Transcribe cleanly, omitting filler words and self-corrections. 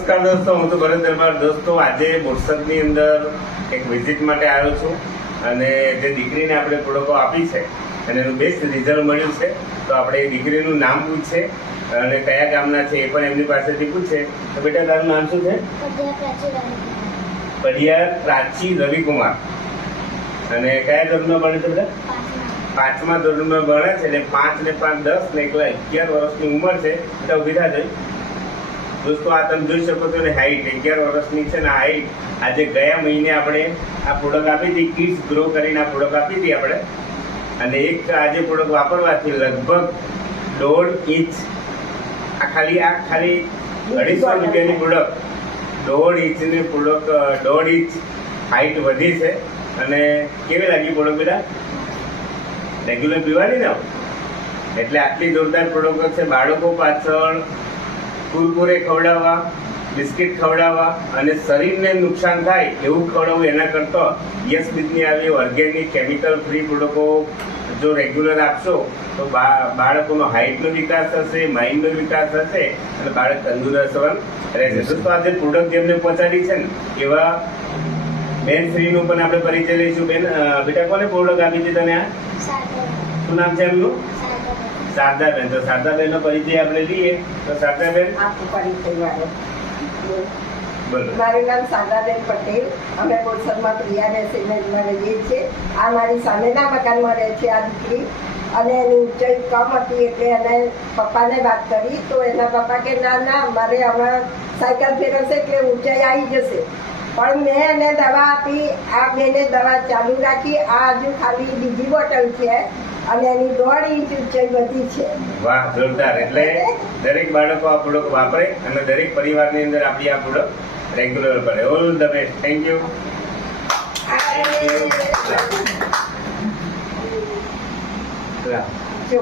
નમસ્કાર દોસ્તો, હું તો ભરત દરબાર. દોસ્તો, આજે બોરસદની અંદર એક વિઝિટ માટે આવ્યો છું અને જે દીકરીને આપણે પ્રોડક્ટો આપી છે અને એનું બેસ્ટ રિઝલ્ટ મળ્યું છે. તો આપણે એ દીકરીનું નામ પૂછશે અને કયા ગામના છે એ પણ એમની પાસેથી પૂછશે. તો બેટા, તારું નામ શું છે? પઢિયાર પ્રાચી રવિકુમાર. અને કયા ધોરણમાં ભણે છે બેટા? 5મા ધોરણમાં ભણે છે. એટલે 5 ને 5 10 ને એકલા 11 વર્ષની ઉંમર છે. તો ઊભી થા જઈ. દોસ્તો, આ તમે જોઈ શકો છો ને, હાઈટ 11 વર્ષની છે ને. હાઈટ આજે ગયા મહિને આપણે આ પ્રોડક્ટ આપી હતી, કિડ્સ ગ્રો કરીને આ પ્રોડક્ટ આપી હતી આપણે. અને એક આજે પ્રોડક્ટ વાપરવાથી લગભગ 1.5 ઇંચ, આ ખાલી 250 રૂપિયાની પ્રોડક્ટ, 1.5 ઇંચની પ્રોડક્ટ, 1.5 ઇંચ હાઈટ વધી છે. અને કેવી લાગી પ્રોડક્ટ બેટા? રેગ્યુલર પીવાની ને, એટલે આટલી જોરદાર પ્રોડક્ટ છે. બાળકો પાછળ કુરકુરે ખવડાવવા, બિસ્કિટ ખવડાવવા અને શરીરને નુકસાન થાય એવું ખવડાવવું એના કરતાં યસ બીજની આવી ઓર્ગેનિક કેમિકલ ફ્રી પ્રોડક્ટો જો રેગ્યુલર આપશો તો બાળકોનો હાઇટનો વિકાસ થશે, માઇન્ડનો વિકાસ થશે અને બાળક તંદુરસ્ત રહેશે. તો આજે પ્રોડક્ટ જેમને પહોંચાડી છે ને એવા બેન શ્રીનું પણ આપણે પરિચય લઈશું. બેન, બેટા કોને પ્રોડક્ટ આપી હતી તને? આ શું નામ છે એમનું? શારદાબેન. તો શારદાબેન નો પરિચય આપણે લઈએ. તો શારદાબેન, મારું નામ શારદાબેન પટેલ. અમે બોરસદમાં પ્રિયા રેસિડેન્ટમાં રહીએ છીએ. આ મારી સામેના મકાનમાં રહે છે આ દીકરી. અને એની ઊંચાઈ કમ હતી એટલે એને પપ્પાને વાત કરી તો એના પપ્પા કે ના મારે હમણાં સાયકલ ફેરવશે એટલે ઊંચાઈ આવી જશે. પણ મેં એને દવા આપી. આ બેને દવા ચાલુ રાખી. આ હજુ ખાલી બીજી બોટલ છે અને એની 1.5 ઇંચ ઊંચાઈ વધી છે. વાહ, જોરદાર. એટલે દરેક બાળકો આ પ્રોડક્ટ વાપરે અને દરેક પરિવારની અંદર આપણી આ પ્રોડક્ટ રેગ્યુલર કરે. All the best. Thank you. જો